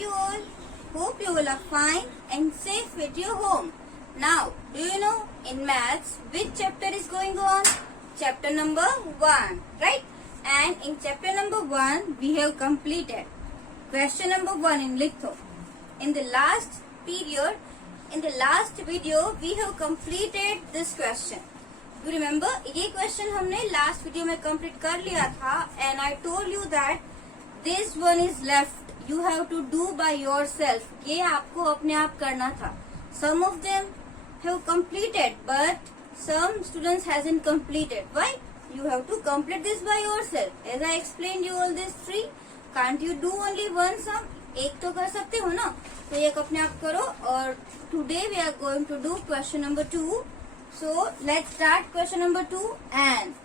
you all? Hope you all are fine and safe at your home. Now, do you know in maths which chapter is going on? Chapter number 1, right? And in chapter number 1 we have completed question number 1 in litho. In the last period, in the last video we have completed this question. You remember ये question हमने last video में complete कर लिया था and I told you that this one is left, you have to do by yourself. ये आपको अपने आप करना था. Some of them have completed but some students hasn't completed. Why? You have to complete this by yourself. As I explain you all this three. Can't you do only one sum? एक तो कर सकते हो ना, तो एक अपने आप करो. और today we are going to do question number 2. So let's start question number 2 and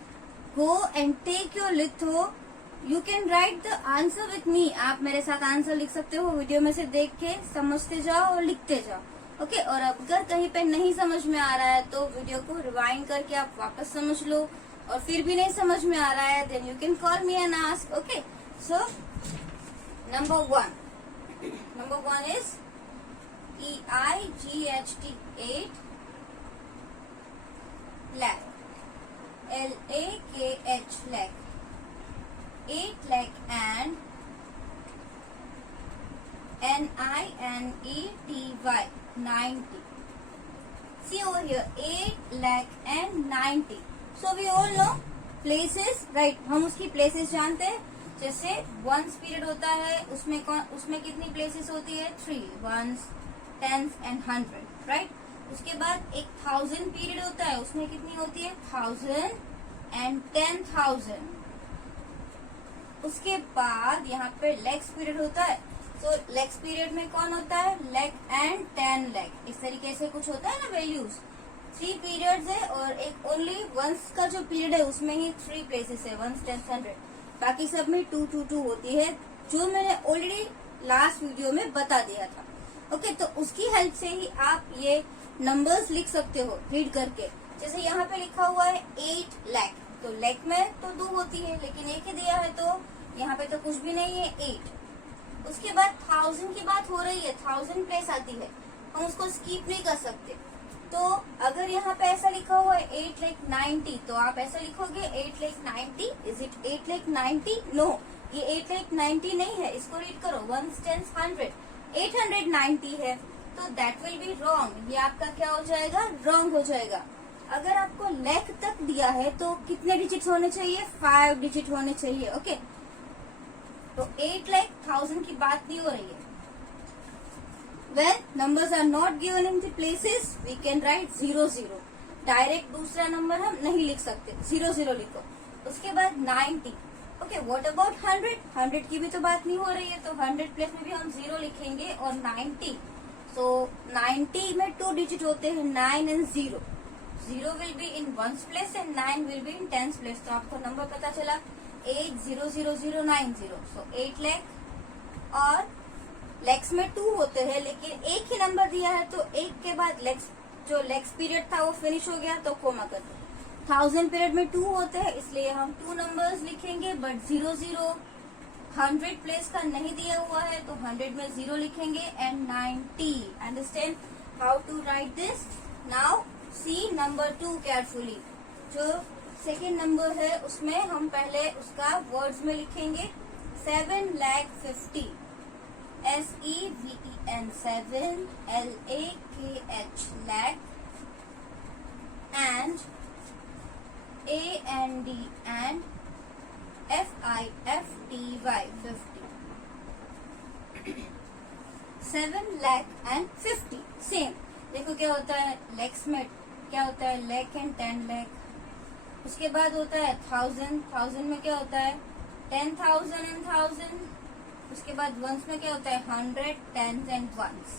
go and take your litho. You can write the answer with me. आप मेरे साथ आंसर लिख सकते हो. वीडियो में से देख के समझते जाओ और लिखते जाओ. ओके और अगर कहीं पे नहीं समझ में आ रहा है तो वीडियो को रिवाइंड करके आप वापस समझ लो. और फिर भी नहीं समझ में आ रहा है then you can call me and ask. Okay so number 1 is EIGHT 8 lakh, LAKH lakh, 8 lakh and NINETY 90. See over here 8 lakh and 90. So we all know places, right? हम उसकी places जानते हैं. जैसे ones period होता है उसमें कितनी places होती है? 3 ones, tens and 100, right? उसके बाद एक 1000 पीरियड होता है उसमें कितनी होती है? 1000 and 10,000. उसके बाद यहाँ पे लेक्स पीरियड होता है. तो लेक्स पीरियड में कौन होता है? Lake and 10 lake. इस तरीके से कुछ होता है ना वैल्यूज. 3 पीरियड्स है और एक ओनली वंस का जो पीरियड है उसमें ही 3 प्लेसेस है, 1, 10, 100. बाकी सब में 2, 2, 2 होती है जो मैंने ऑलरेडी लास्ट वीडियो में बता दिया था. ओके तो उसकी हेल्प से ही आप ये नंबर्स लिख सकते हो रीड करके. जैसे यहाँ पे लिखा हुआ है 8 लाख, तो लैख में तो 2 होती है लेकिन एक ही दिया है तो यहाँ पे तो कुछ भी नहीं है 8. उसके बाद 1000 की बात हो रही है, 1000 प्लेस आती है, हम उसको स्किप नहीं कर सकते. तो अगर यहाँ पे ऐसा लिखा हुआ है 8 लाख 90 तो आप ऐसा लिखोगे 8 lakh 90. Is it 8 lakh 90? No, ये 8 लाख 90 नहीं है. इसको रीड करो 1, 10, 100. 890 है तो दैट विल बी रॉन्ग. ये आपका क्या हो जाएगा? रॉन्ग हो जाएगा. अगर आपको लैख तक दिया है तो कितने डिजिट होने चाहिए? 5 डिजिट होने चाहिए. ओके तो 8 लाख 1000 की बात नहीं हो रही है. When numbers are not given in the places, we can write 0, 0. Direct दूसरा नंबर हम नहीं लिख सकते, 0, 0 लिखो. उसके बाद 90. Okay what about 100? 100 की भी तो बात नहीं हो रही है तो 100 प्लेस में भी हम 0 लिखेंगे. और 90, तो 90 में 2 डिजिट होते हैं, 9 and 0. 0 will be in ones place and 9 will be in tens place. तो आपको नंबर पता चला 800090. सो 8 लाख. और लेक्स में 2 होते हैं लेकिन एक ही नंबर दिया है तो एक के बाद लेक्स जो लेक्स पीरियड था वो फिनिश हो गया तो कोमा कर दो. 1000 पीरियड में 2 होते हैं इसलिए हम 2 नंबर्स लिखेंगे बट 0, 0. 100 प्लेस का नहीं दिया हुआ है तो 100 में 0 लिखेंगे and 90. Understand how to write this? Now see number 2 carefully. जो सेकेंड नंबर है उसमें हम पहले उसका वर्ड्स में लिखेंगे 7 lakh 50. SEVEN 7 LAKH lakh and AND and FIFTY 50. 7 lakh and 50 same. देखो क्या होता है लैक्स में, क्या होता है लैख एंड 10 लाख. उसके बाद होता है 1000 में क्या होता है 10,000 एंड 1000. उसके बाद वंस में क्या होता है 100, tens and ones.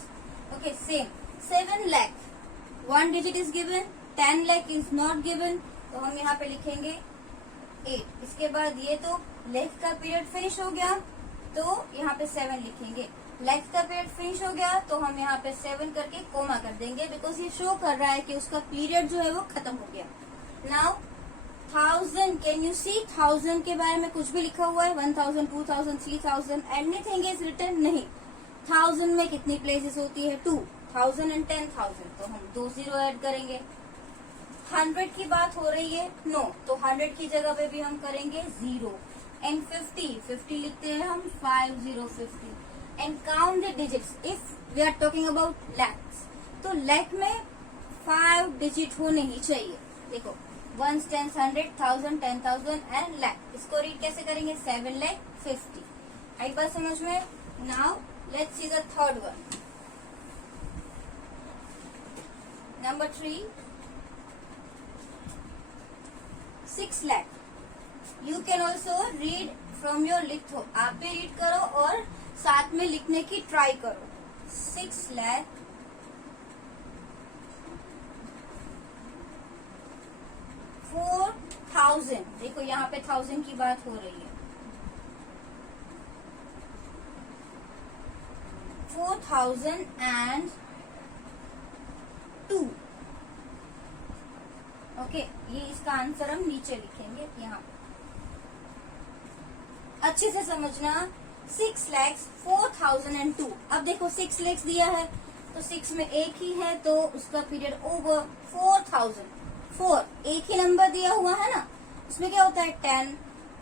Okay same. 7 lakh 1 digit is given, 10 lakh is not given तो हम यहाँ पे लिखेंगे 8. इसके बाद ये तो लेख का पीरियड फिनिश हो गया तो यहाँ पे 7 लिखेंगे. लेख का पीरियड फिनिश हो गया तो हम यहाँ पे 7 करके कोमा कर देंगे बिकॉज ये शो कर रहा है कि उसका पीरियड जो है वो खत्म हो गया. नाउ 1000, कैन यू सी 1000 के बारे में कुछ भी लिखा हुआ है? 1000, 2000, 3000 एनीथिंग इज रिटन? नहीं. 1000 में कितनी प्लेसेस होती है? 2। 1000 एंड 10,000, तो हम 2 जीरो ऐड करेंगे। 100 की बात हो रही है? नो, तो 100 की जगह पे भी हम करेंगे 0। एंड 50 लिखते हैं हम 5050। And count the digits if we are talking about lakhs, तो लैक में 5 डिजिट होने ही चाहिए। देखो, 1, 10, 100, 1000, 10,000 एंड लैक। इसको रीड कैसे करेंगे? 7,50,000। आई बात समझ में? Now let's see the third one. Number 3, 6 lakh. You can also read from your litho. आप भी रीड करो और साथ में लिखने की ट्राई करो। 6 लाख 4,000। देखो यहाँ पे 1000 की बात हो रही है। 4,002। ओके, ये इसका आंसर हम नीचे लिखेंगे यहाँ। अच्छे से समझना, 6,04,002। अब देखो 6 लाख दिया है तो 6 में एक ही है तो उसका पीरियड ओवर। 4,000, 4 एक ही नंबर दिया हुआ है ना, उसमें क्या होता है 10,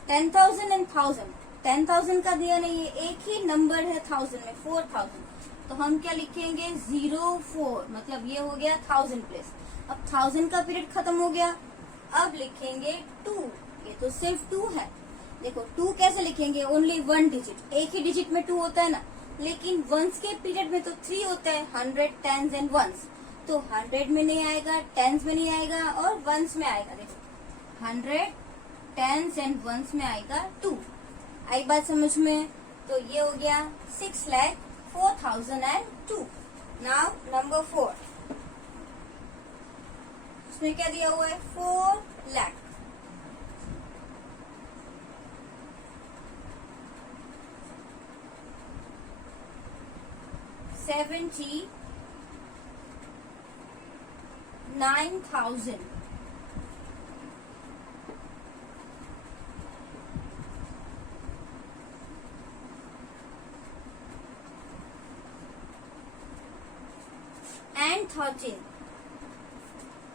10,000 एंड 1000। 10,000 का दिया नहीं है, एक ही नंबर है 1000 में, 4,000। तो हम क्या लिखेंगे? 04, मतलब ये हो गया 1000 प्लेस। अब 1000 का पीरियड खत्म हो गया, अब लिखेंगे 2। ये तो सिर्फ 2 है। देखो 2 कैसे लिखेंगे? ओनली 1 डिजिट, एक ही डिजिट में 2 होता है ना, लेकिन वंस के पीरियड में तो 3 होता है, 100, 10s एंड वंस। तो 100 में नहीं आएगा, 10s में नहीं आएगा और वंस में आएगा। देखो 100, 10s एंड वंस में आएगा 2। आई बात समझ में? तो ये हो गया 6,04,002। नाउ नंबर 4, उसमें क्या दिया हुआ है? 4 lakh. $79,000। and 13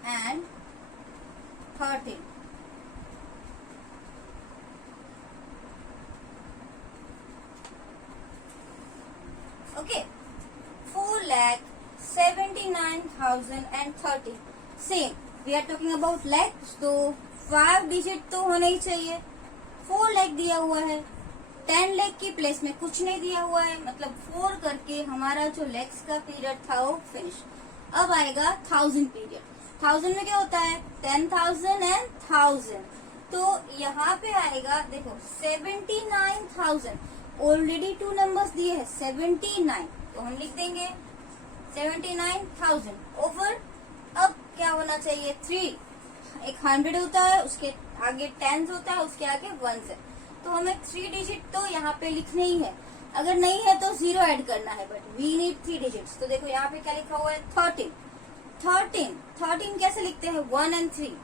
and 13। Okay, 4,79,030। Same, we are talking about lakhs, तो 5 डिजिट तो होना ही चाहिए। 4 लाख दिया हुआ है, 10 लाख की प्लेस में कुछ नहीं दिया हुआ है, मतलब 4 करके हमारा जो लैक्स का पीरियड था वो फिनिश। अब आएगा 1000 पीरियड। 1000 में क्या होता है? 10,000 एंड 1000। तो यहाँ पे आएगा, देखो 79,000। ऑलरेडी 2 नंबर्स दिए हैं, 79, तो हम लिख देंगे 79,000 ओवर। अब क्या होना चाहिए? 3। एक 100 होता है, उसके आगे 10s होता है, उसके आगे 1s है, तो हमें 3 डिजिट तो यहाँ पे लिखने ही है। अगर नहीं है तो 0 ऐड करना है, बट वी नीड 3 डिजिट्स। तो देखो यहाँ पे क्या लिखा हुआ है? 13। 13 कैसे लिखते हैं? 1 एंड 3।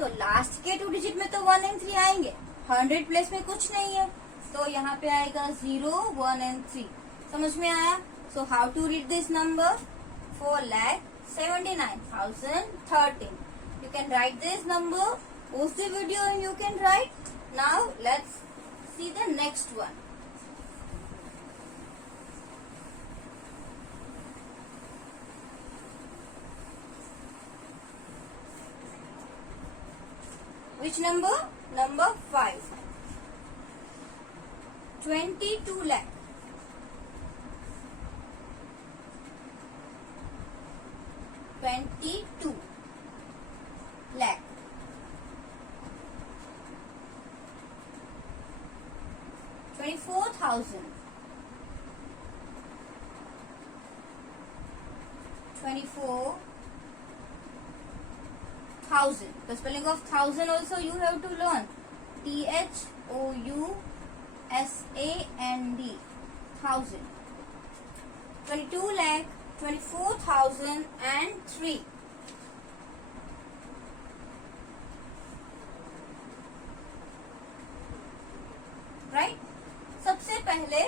तो लास्ट के 2 डिजिट में तो 1 एंड 3 आएंगे, 100 प्लेस में कुछ नहीं है, तो यहाँ पे आएगा 0, 1 एंड 3। समझ में आया? So how to read this number? 4,79,013। You can write this number. Pause the video and you can write. Now let's see the next one. Which number? Number 5. 22 lakh. 22 lakh. 24,000. 24,000. The spelling of thousand also you have to learn. THOUSAND. 1000. 22 lakh 24,003. Right? सबसे पहले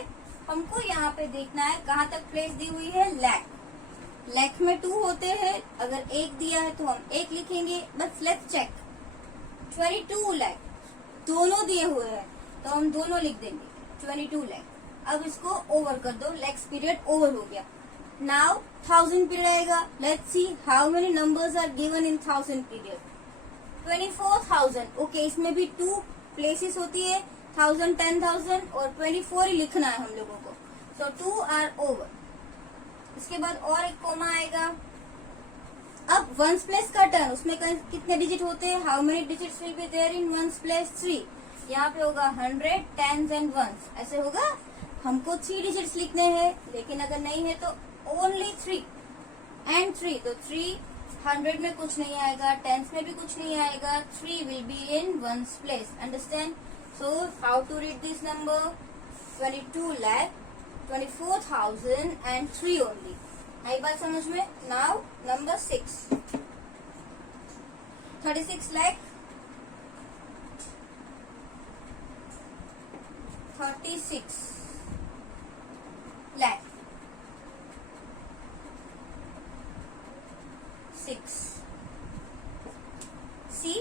हमको यहाँ पे पे देखना है कहाँ तक प्लेस दी हुई है, लैख। लैख में 2 होते हैं, अगर 1 दिया है तो हम 1 लिखेंगे। बस लेट्स चेक, 22 लैख दोनों दिए हुए हैं तो हम दोनों लिख देंगे 22 लैख। अब इसको ओवर कर दो, लैक्स पीरियड ओवर हो गया। नाउ 1000 पीरियड आएगा। Let's see how many numbers are given in 1000 period. 24,000। Okay, इसमें भी 2 प्लेसेस होती है, 1000, 10,000 और 24 ही लिखना है हम लोगों को। सो 2 आर ओवर। इसके बाद और एक कोमा आएगा। अब वंस प्लेस का टर्न, उसमें कितने डिजिट होते हैं, how many digits will be there in ones place, 3। यहाँ पे होगा 100, 10s एंड वंस, ऐसे होगा। हमको 3 डिजिट्स लिखने हैं, लेकिन अगर नहीं है तो ओनली 3 एंड 3। तो 3 100 में कुछ नहीं आएगा, 10s में भी कुछ नहीं आएगा, 3 will be in ones place. Understand? So how to read this number, 22 lakh 24,003 only. आई बात समझ में? Now number 6, 36 lakh 36 lakh 6। See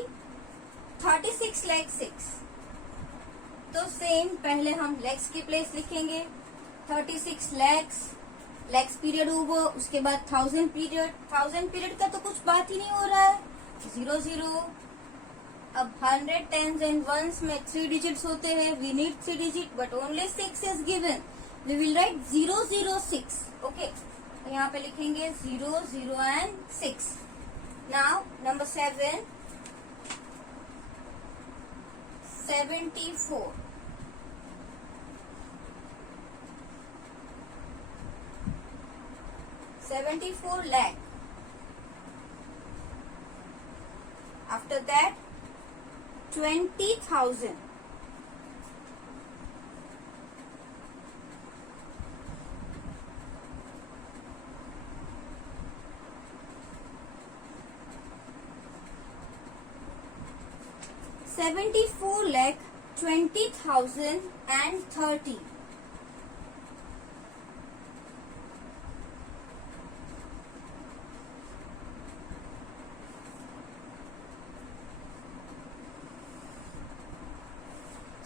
36 lakh 6। तो सेम पहले हम लैक्स की प्लेस लिखेंगे, 36 लैक्स पीरियड ओवर। उसके बाद 1000 पीरियड। 1000 पीरियड का तो कुछ बात ही नहीं हो रहा है, 0 0। अब 100, 10s एंड वंस में 3 डिजिट्स होते हैं, we need 3 digit but only 6 is given. We will write 0 0 6। Okay, तो यहाँ पे लिखेंगे 0 0 and 6। Now number 7, 74 74 lakh. After that 20,000. $74 lakh 20,000 and 30.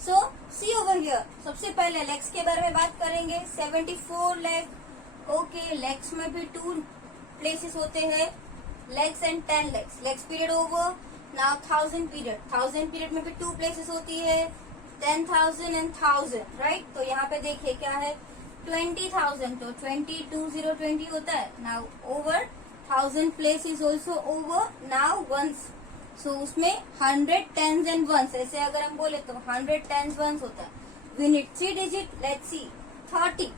So see over here, सबसे पहले लैक्स के बारे में बात करेंगे। 74 लैख। ओके, लैक्स में भी 2 प्लेसेस होते हैं, lakhs and 10 lakhs. Lakhs period over. Now 1000 period. 1000 period में भी 2 प्लेसेस होती है, 10,000 एंड 1000, राइट। तो यहाँ पे देखिए क्या है, 20,000। तो 20 2 0 20 होता है। Now over 1000 place is also over. Now ones, so उसमें 100, 10s एंड वंस, ऐसे अगर हम बोले तो 100, 10s, वंस होता है। We need 3 digit. Let's see 30,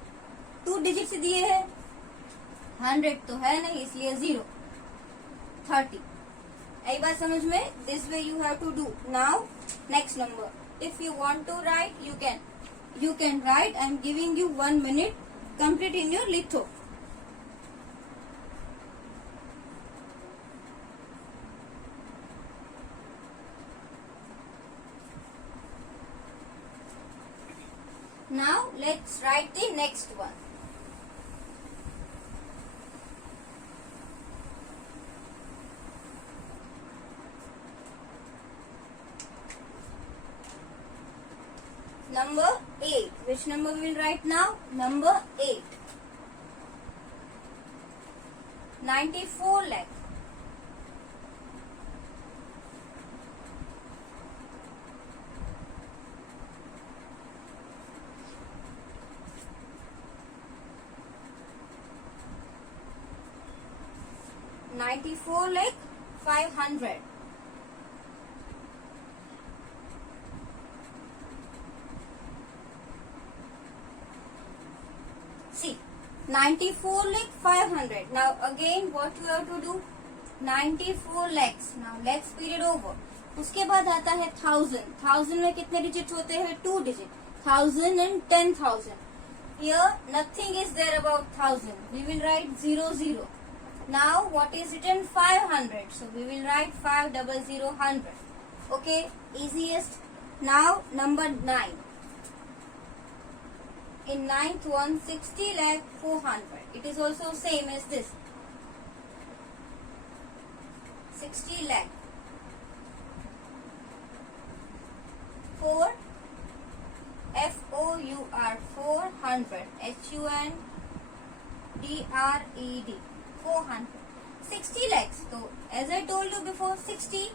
2 digit से दिए हैं, 100 तो है नहीं इसलिए 0, 30। आई बात समझ में? This way you have to do. Now next number, if you want to write you can write. I am giving you 1 minute, complete in your litho. Now let's write the next one. Number 8. Which number we will write now? Number 8. 94 lakh. $94 lakh 500. See, 94 lakh 500. Now again what you have to do? 94 lakhs. Now lakhs period over. उसके बाद आता है 1000. 1000 में कितने digit होते हैं? 2 digit. 1000 and 10,000. Here nothing is there about 1000. We will write 0 0. Now what is written? 500. So we will write 500 100. Okay, easiest. Now number 9. In ninth one, 60 lakh 400. It is also same as this. 60 lakh 4 FOUR 400 HUNDRED 400. 60 lakhs. तो as I told you before, 60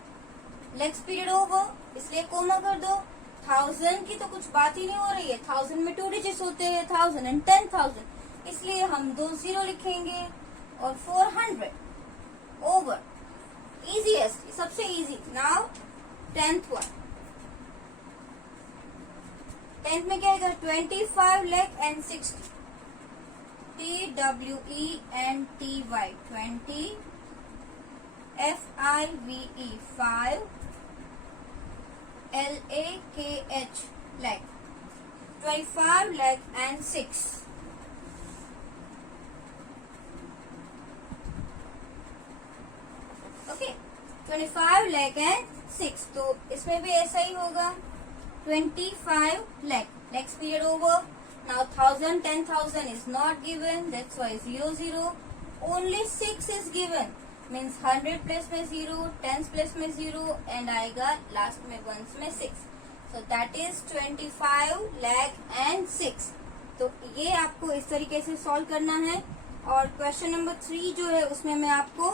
lakhs period over, इसलिए coma कर दो. 1000 की तो कुछ बात ही नहीं हो रही है. 1000 में 2 डिजिट्स होते हैं, 1000 and 10,000, इसलिए हम 2 0 लिखेंगे और 400 ओवर. इजीएस्ट, सबसे easy. Now 10th one. 10th में क्या आएगा? 25 lakh and 60. TWENTY 20 FIVE 5 LAKH lakh. 25 lakh and 6. Okay, 25 lakh and 6. तो इसमें भी ऐसा ही होगा. 25 lakh. Next period over. Now 1000, 10,000 is not given. That's why 0 0. Only 6 is given. Means 100 plus में 0, 10 plus में 0 and आएगा लास्ट में 1s में 6. So that is 25 lakh and 6. तो ये आपको इस तरीके से सॉल्व करना है. और क्वेश्चन नंबर 3 जो है उसमें मैं आपको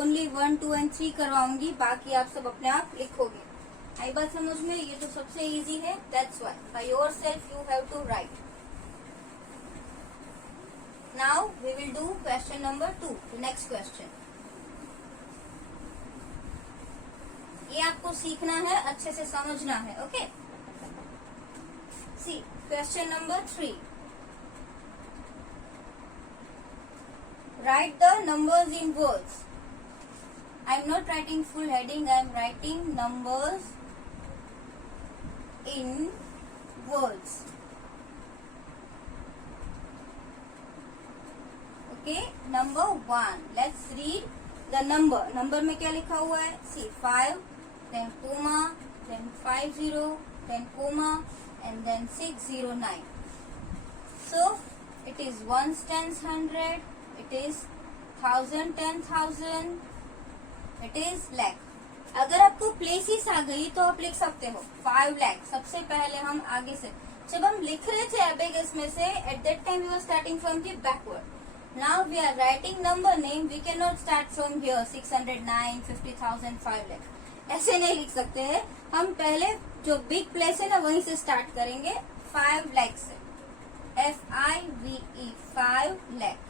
ओनली 1, 2 and 3 करवाऊंगी. बाकी आप सब अपने आप लिखोगे. आई बात समझ में? ये तो सबसे इजी है. That's why by yourself you have to write. Now we will do question number 2. Next question. ये आपको सीखना है, अच्छे से समझना है. Okay, see question number 3. Write the numbers in words. I am not writing full heading. I am writing numbers in words. Okay, number 1. Let's read the number. Number में क्या लिखा हुआ है? See, 5, then comma, then 50, then comma, and then 609. So it is ones, tens, 100. It is 1000, 10,000. It is lakh. अगर आपको places आ गई तो आप लिख सकते हो 5 lakh. सबसे पहले हम आगे से जब हम लिख रहे थे अबेगस में से, at that time we were starting from the backward. Now we are writing number name. We can not start from here 609, 50,000, 5 lakh. ऐसे नहीं लिख सकते हैं. हम पहले जो बिग प्लेस है ना वहीं से स्टार्ट करेंगे 5 lakh से. FIVE 5 lakh.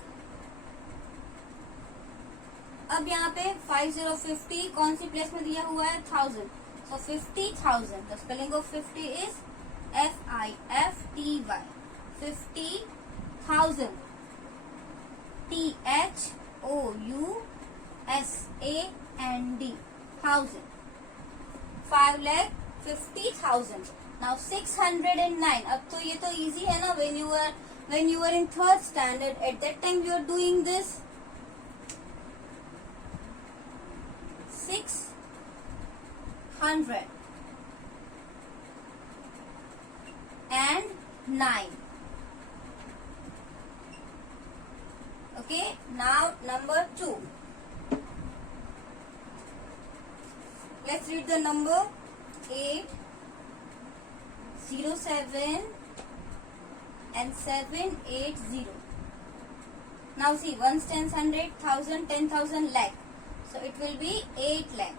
अब यहाँ पे 5050 कौन सी प्लेस में दिया हुआ है? 1000. सो 50,000. The spelling of 50 is FIFTY. 50,000. THOUSAND. 1000. 5 lakh 50,000. Now 609. अब तो ये तो इजी है ना. when you were in 3rd standard, at that time you are doing this. 600 and 9. Okay, now number 2. Let's read the number 807 and 780. Now see, ones, tens, 100, 1000, 10,000, lakh. So it will be 8 lakh.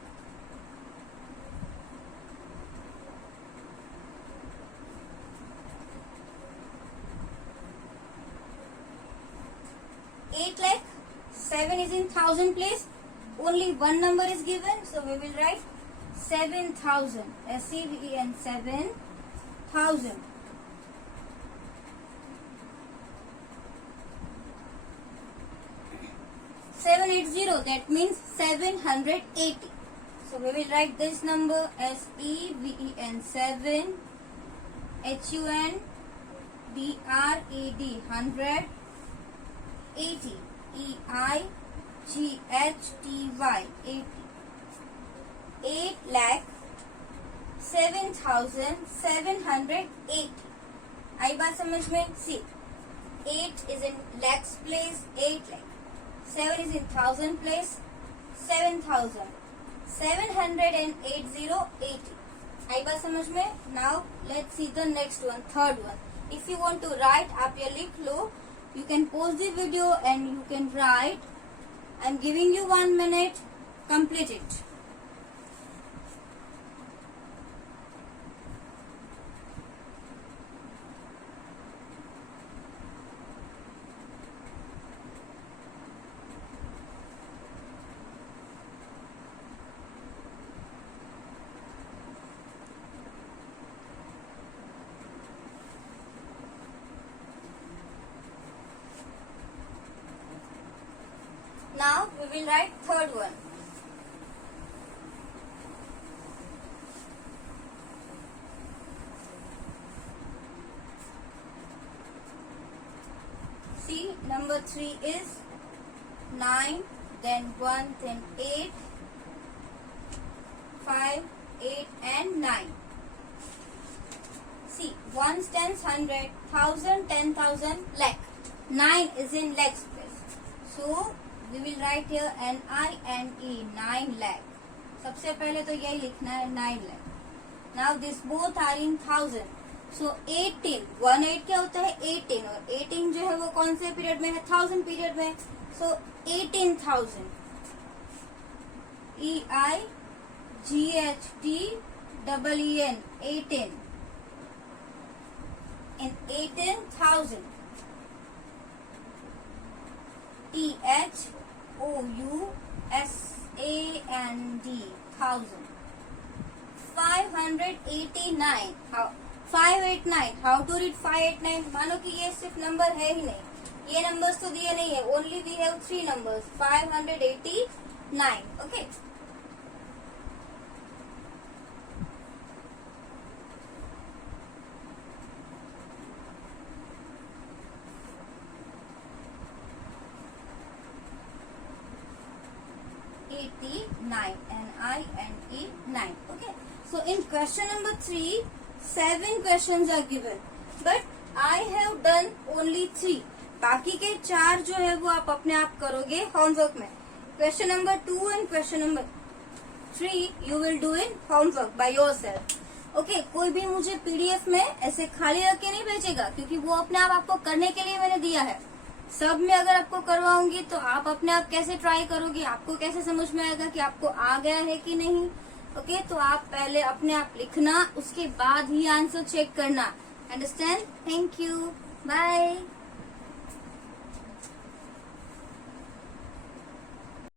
Lakh. 7 is in 1000 place. Only one number is given, so we will write 7,000. SEVEN 7,000. 780. That means 780. So we will write this number as SEVEN 7 HUNDRED 100 80 EIGHTY 80. 8,07,780. आई बात समझ में? सी 8 is in lakhs place, 8 lakh. 7 is in thousand place, 7,000. 780, 80. आई बात समझ में? Now let's see the next one, third one. If you want to write, आप ये लिख लो. You can pause the video and you can write. I'm giving you 1 minute. Complete it. Now we will write third one. See, number 3 is 9, then 1, then 8, 5, 8 and 9. See, 1 tens 100, 1000, 10,000, lakh. 9 is in lakhs place. So we will write here NINE, 9 lakh. सबसे पहले तो यही लिखना है 9 lakh. Now this both are in thousand. So 18, 18 क्या होता है? 18, और 18 जो है वो कौन से पीरियड में है? 1000 पीरियड में. So 18,000. EIGHTEEN, 18. In 18,000. THOUSAND, 1000. 589. How? 589. How to read 589? मानो कि ये सिर्फ नंबर है ही नहीं, ये नंबर्स तो दिए नहीं है. Only we have 3 numbers. 589. Okay. NINE. Okay. So in question number 3, 7 questions are given, but I have done only 3. बाकी के 4 जो है वो आप अपने आप करोगे होमवर्क में. Question number 2 and question number 3 you will do in homework by yourself. Okay. कोई भी मुझे PDF में ऐसे खाली रख के नहीं भेजेगा, क्योंकि वो अपने आप आपको करने के लिए मैंने दिया है. सब में अगर आपको करवाऊंगी तो आप अपने आप कैसे ट्राई करोगे? आपको कैसे समझ में आएगा कि आपको आ गया है कि नहीं? ओके. तो आप पहले अपने आप लिखना, उसके बाद ही आंसर चेक करना. अंडरस्टैंड? Thank you. बाय.